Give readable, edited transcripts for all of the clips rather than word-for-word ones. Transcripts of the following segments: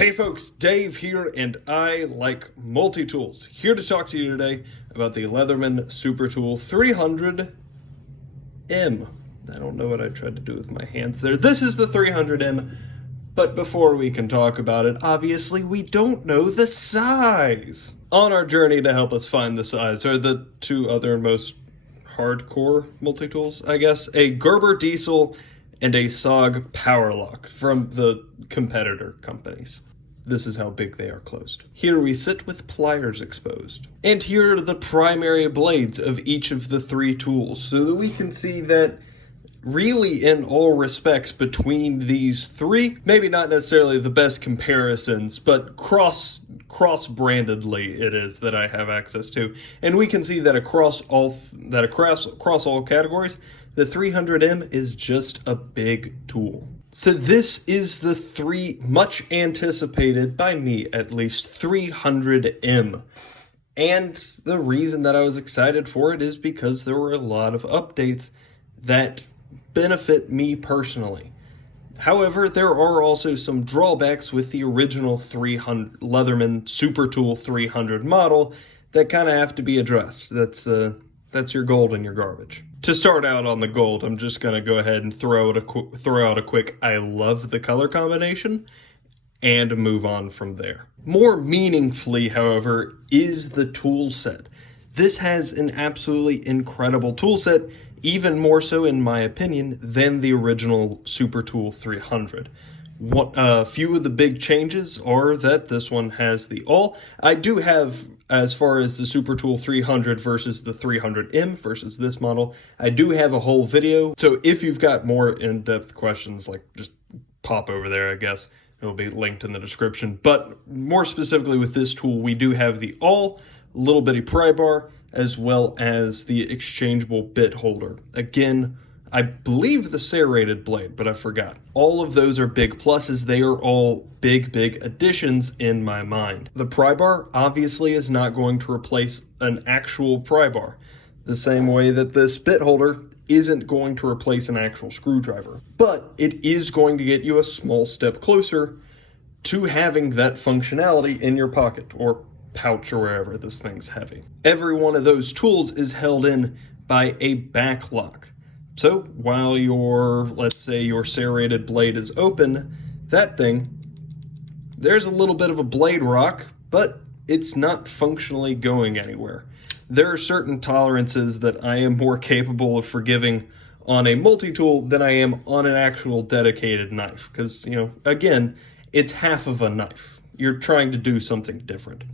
Hey folks, Dave here, and I like multi-tools. Here to talk to you today about the Leatherman SuperTool 300M. I don't know what I tried to do with my hands there. This is the 300M, but before we can talk about it, obviously we don't know the size. On our journey to help us find the size are the two other most hardcore multi-tools, I guess. A Gerber Diesel and a SOG Powerlock from the competitor companies. This is how big they are closed. Here we sit with pliers exposed. And here are the primary blades of each of the three tools, so that we can see that really in all respects between these three, maybe not necessarily the best comparisons, but cross-brandedly it is that I have access to. And we can see that across all categories, the 300M is just a big tool. So this is the much anticipated, by me at least, 300M. And the reason that I was excited for it is because there were a lot of updates that benefit me personally. However, there are also some drawbacks with the original Leatherman SuperTool 300 model that kind of have to be addressed. That's your gold and your garbage. To start out on the gold, I'm just going to go ahead and throw out a quick I love the color combination and move on from there. More meaningfully, however, is the tool set. This has an absolutely incredible tool set, even more so in my opinion than the original SuperTool 300. A few of the big changes are that this one has the awl. I do have, as far as the SuperTool 300 versus the 300M versus this model, I do have a whole video. So if you've got more in-depth questions, like just pop over there, I guess. It'll be linked in the description. But more specifically with this tool, we do have the awl, little bitty pry bar, as well as the exchangeable bit holder. Again, I believe the serrated blade, but I forgot. All of those are big pluses. They are all big additions in my mind. The pry bar obviously is not going to replace an actual pry bar, the same way that this bit holder isn't going to replace an actual screwdriver. But it is going to get you a small step closer to having that functionality in your pocket or pouch or wherever this thing's heavy. Every one of those tools is held in by a back lock. So while let's say your serrated blade is open, there's a little bit of a blade rock, but it's not functionally going anywhere. There are certain tolerances that I am more capable of forgiving on a multi-tool than I am on an actual dedicated knife. Because, again, it's half of a knife. You're trying to do something different.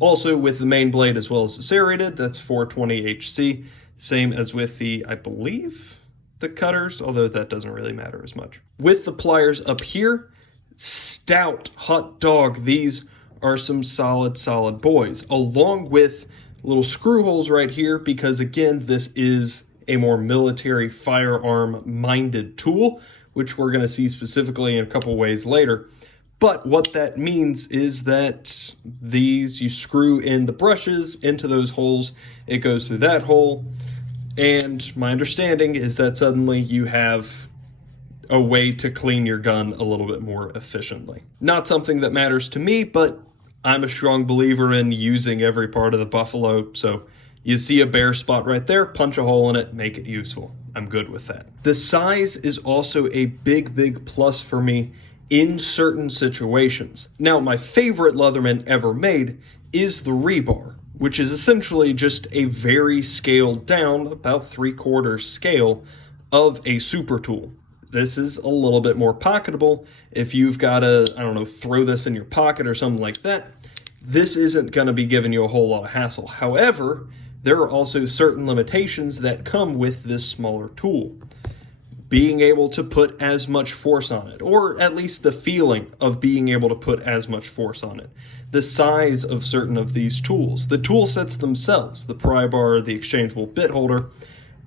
Also with the main blade as well as the serrated, that's 420 HC. Same as with I believe, the cutters, although that doesn't really matter as much. With the pliers up here, stout, hot dog, these are some solid boys, along with little screw holes right here, because again, this is a more military firearm-minded tool, which we're going to see specifically in a couple ways later. But what that means is that you screw in the brushes into those holes, it goes through that hole, and my understanding is that suddenly you have a way to clean your gun a little bit more efficiently. Not something that matters to me, but I'm a strong believer in using every part of the buffalo, so you see a bare spot right there, punch a hole in it, make it useful. I'm good with that. The size is also a big plus for me in certain situations. Now, my favorite Leatherman ever made is the Rebar, which is essentially just a very scaled down, about 3/4 scale of a super tool. This is a little bit more pocketable. If you've got to, throw this in your pocket or something like that, this isn't going to be giving you a whole lot of hassle. However, there are also certain limitations that come with this smaller tool. Being able to put as much force on it, or at least the feeling of being able to put as much force on it. The size of certain of these tools. The tool sets themselves, the pry bar, the exchangeable bit holder,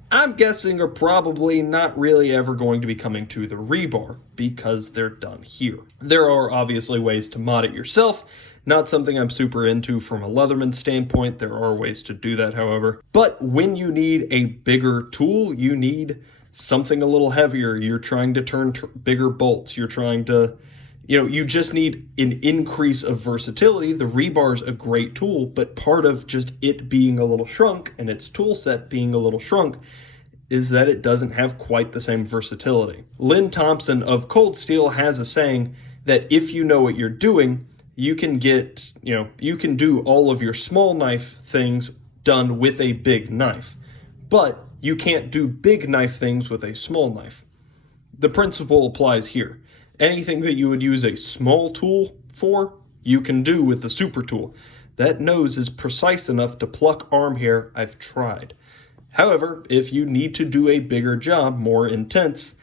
I'm guessing are probably not really ever going to be coming to the Rebar because they're done here. There are obviously ways to mod it yourself. Not something I'm super into from a Leatherman standpoint. There are ways to do that, however. But when you need a bigger tool, you need something a little heavier. You're trying to turn bigger bolts. You're trying to, You just need an increase of versatility. The Rebar's a great tool, but part of just it being a little shrunk and its tool set being a little shrunk is that it doesn't have quite the same versatility. Lynn Thompson of Cold Steel has a saying that if you know what you're doing, you can you can do all of your small knife things done with a big knife, but you can't do big knife things with a small knife. The principle applies here. Anything that you would use a small tool for, you can do with the SuperTool. That nose is precise enough to pluck arm hair. I've tried. However, if you need to do a bigger job, more intense,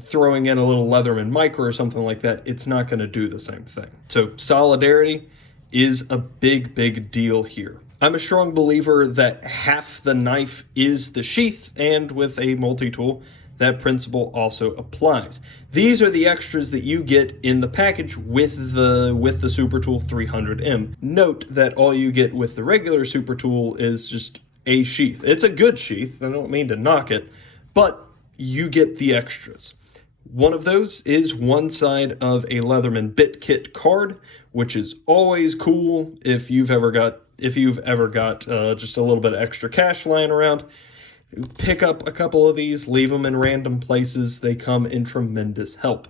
throwing in a little Leatherman micro or something like that, it's not going to do the same thing. So solidarity is a big, big deal here. I'm a strong believer that half the knife is the sheath, and with a multi-tool, that principle also applies. These are the extras that you get in the package with the SuperTool 300M. Note that all you get with the regular SuperTool is just a sheath. It's a good sheath, I don't mean to knock it, but you get the extras. One of those is one side of a Leatherman bit kit card, which is always cool if you've ever got just a little bit of extra cash lying around. Pick up a couple of these, leave them in random places. They come in tremendous help.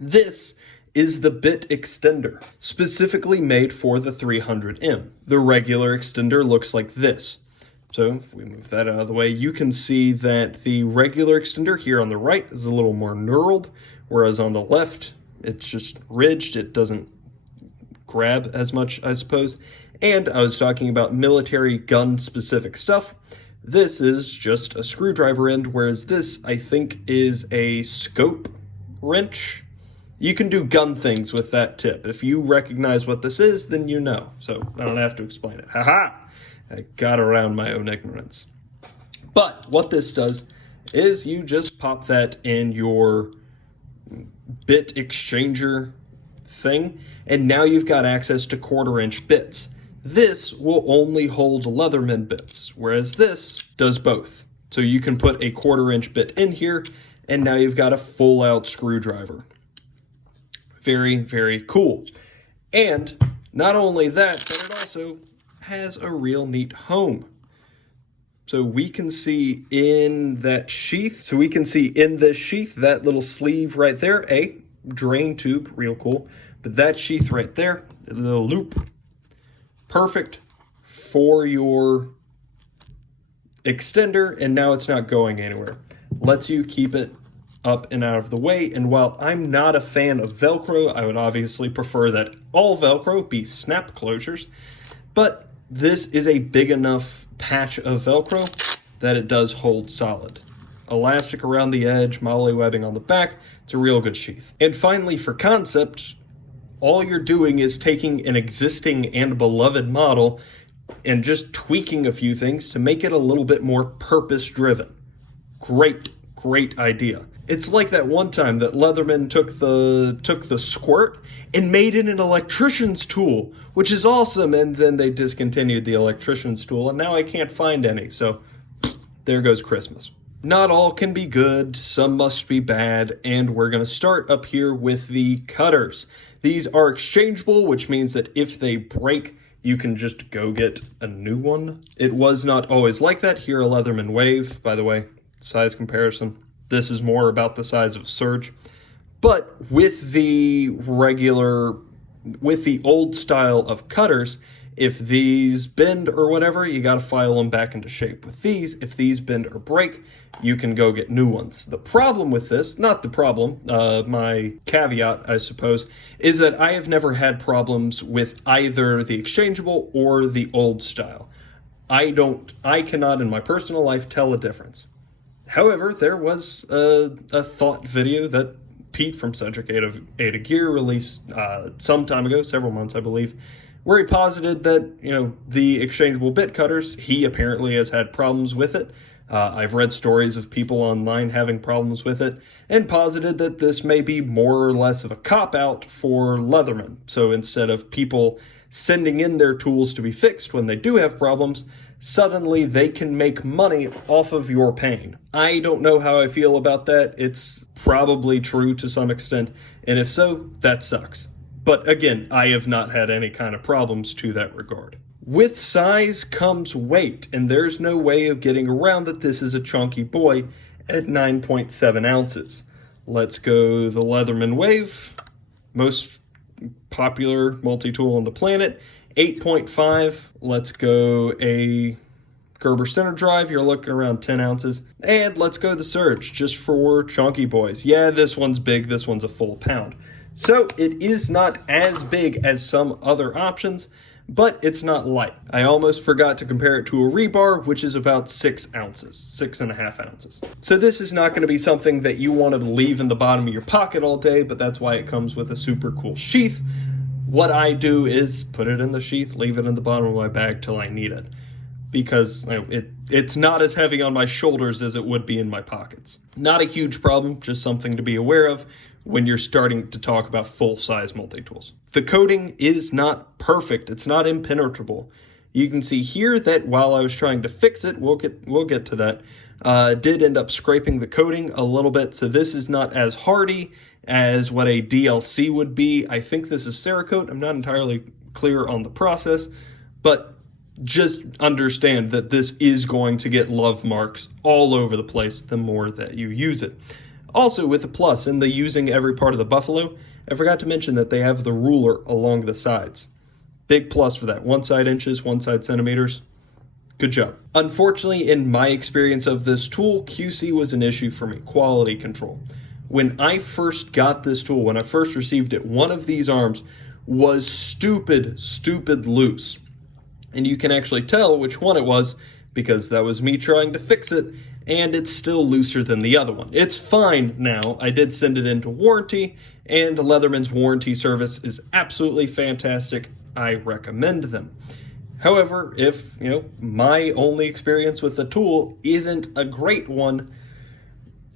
This is the bit extender, specifically made for the 300M. The regular extender looks like this. So if we move that out of the way, you can see that the regular extender here on the right is a little more knurled, whereas on the left, it's just ridged. It doesn't grab as much, I suppose. And I was talking about military gun-specific stuff. This is just a screwdriver end, whereas this, I think, is a scope wrench. You can do gun things with that tip. If you recognize what this is, then you know. So I don't have to explain it. Haha! I got around my own ignorance. But what this does is you just pop that in your bit exchanger thing, and now you've got access to 1/4-inch bits. This will only hold Leatherman bits, whereas this does both. So you can put a 1/4-inch bit in here, and now you've got a full-out screwdriver. Very, very cool. And not only that, but it also has a real neat home. So we can see in that sheath, that little sleeve right there, a drain tube, real cool. But that sheath right there, the little loop, perfect for your extender, and now it's not going anywhere. Lets you keep it up and out of the way, and while I'm not a fan of Velcro, I would obviously prefer that all Velcro be snap closures, but this is a big enough patch of Velcro that it does hold solid. Elastic around the edge, moly webbing on the back, it's a real good sheath. And finally, for concept, all you're doing is taking an existing and beloved model and just tweaking a few things to make it a little bit more purpose-driven. Great idea. It's like that one time that Leatherman took the squirt and made it an electrician's tool, which is awesome, and then they discontinued the electrician's tool, and now I can't find any, so there goes Christmas. Not all can be good, some must be bad, and we're going to start up here with the cutters. These are exchangeable, which means that if they break, you can just go get a new one. It was not always like that. Here, a Leatherman Wave, by the way, size comparison. This is more about the size of a Surge. But with the old style of cutters, if these bend or whatever, you got to file them back into shape. With these, if these bend or break, you can go get new ones. The problem with this, not the problem, my caveat, I suppose, is that I have never had problems with either the exchangeable or the old style. I cannot in my personal life tell a difference. However, there was a thought video that Pete from Centric Ada Gear released some time ago, several months I believe, where he posited that, the exchangeable bit cutters, he apparently has had problems with it. I've read stories of people online having problems with it, and posited that this may be more or less of a cop-out for Leatherman. So instead of people sending in their tools to be fixed when they do have problems, suddenly they can make money off of your pain. I don't know how I feel about that. It's probably true to some extent, and if so, that sucks. But again, I have not had any kind of problems to that regard. With size comes weight, and there's no way of getting around that this is a chunky boy at 9.7 ounces. Let's go the Leatherman Wave, most popular multi-tool on the planet, 8.5. Let's go a Gerber center drive, you're looking around 10 ounces. And let's go the Surge, just for chunky boys. Yeah, this one's big, this one's a full pound. So it is not as big as some other options, but it's not light. I almost forgot to compare it to a Rebar, which is about 6 ounces, 6.5 ounces. So this is not going to be something that you want to leave in the bottom of your pocket all day, but that's why it comes with a super cool sheath. What I do is put it in the sheath, leave it in the bottom of my bag till I need it, because it's not as heavy on my shoulders as it would be in my pockets. Not a huge problem, just something to be aware of when you're starting to talk about full-size multi-tools. The coating is not perfect. It's not impenetrable. You can see here that while I was trying to fix it, we'll get to that, did end up scraping the coating a little bit, so this is not as hardy as what a DLC would be. I think this is Cerakote. I'm not entirely clear on the process, but just understand that this is going to get love marks all over the place the more that you use it. Also, with the plus, in the using every part of the buffalo, I forgot to mention that they have the ruler along the sides. Big plus for that. One side inches, one side centimeters. Good job. Unfortunately, in my experience of this tool, QC was an issue for me, quality control. When I first got this tool, when I first received it, one of these arms was stupid loose. And you can actually tell which one it was because that was me trying to fix it, and it's still looser than the other one. It's fine now. I did send it into warranty, and Leatherman's warranty service is absolutely fantastic. I recommend them. However, if, my only experience with the tool isn't a great one,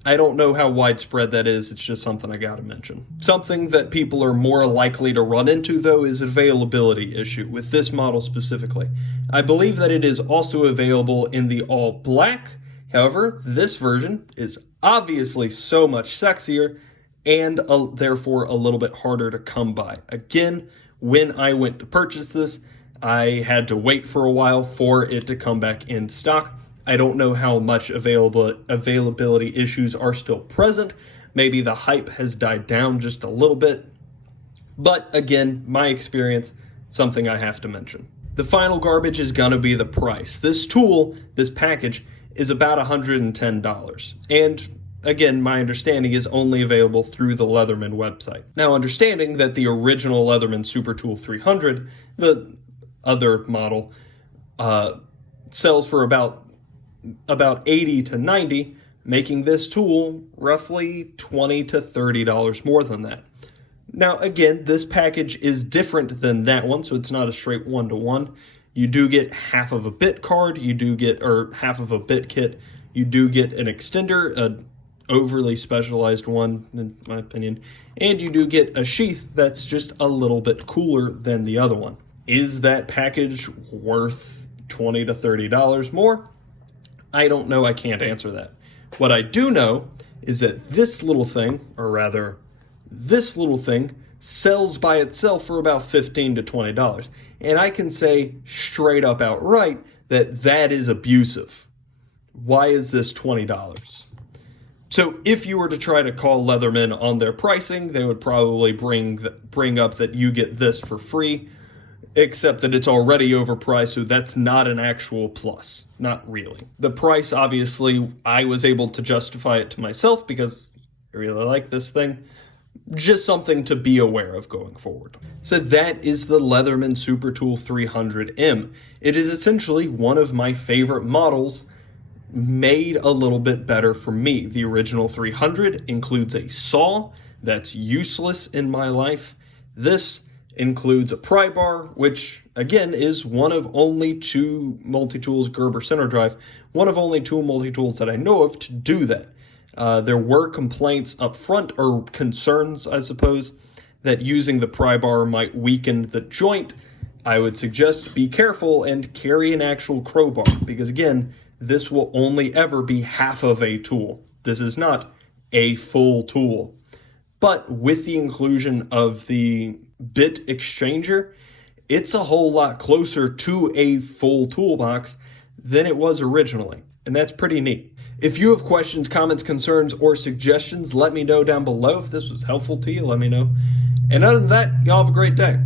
I don't know how widespread that is. It's just something I gotta mention. Something that people are more likely to run into, though, is availability issue with this model specifically. I believe that it is also available in the all black. However, this version is obviously so much sexier and therefore a little bit harder to come by. Again, when I went to purchase this, I had to wait for a while for it to come back in stock. I don't know how much availability issues are still present. Maybe the hype has died down just a little bit. But again, my experience, something I have to mention. The final garbage is gonna be the price. This tool, this package, is about $110. And again, my understanding is only available through the Leatherman website. Now, understanding that the original Leatherman SuperTool 300, the other model, sells for about 80 to 90, making this tool roughly $20 to $30 more than that. Now, again, this package is different than that one, so it's not a straight one-to-one. You do get half of a bit card, or half of a bit kit. You do get an extender, an overly specialized one, in my opinion, and you do get a sheath that's just a little bit cooler than the other one. Is that package worth $20 to $30 more? I don't know. I can't answer that. What I do know is that this little thing, or rather, this little thing, sells by itself for about $15 to $20. And I can say straight up outright that that is abusive. Why is this $20? So if you were to try to call Leatherman on their pricing, they would probably bring up that you get this for free, except that it's already overpriced, so that's not an actual plus. Not really. The price, obviously, I was able to justify it to myself because I really like this thing. Just something to be aware of going forward. So that is the Leatherman SuperTool 300M. It is essentially one of my favorite models, made a little bit better for me. The original 300 includes a saw that's useless in my life. This includes a pry bar, which again is one of only two multi-tools, Gerber center drive, one of only two multi-tools that I know of to do that. There were complaints up front, or concerns, I suppose, that using the pry bar might weaken the joint. I would suggest be careful and carry an actual crowbar, because again, this will only ever be half of a tool. This is not a full tool. But with the inclusion of the bit exchanger, it's a whole lot closer to a full toolbox than it was originally, and that's pretty neat. If you have questions, comments, concerns, or suggestions, let me know down below. If this was helpful to you, let me know. And other than that, y'all have a great day.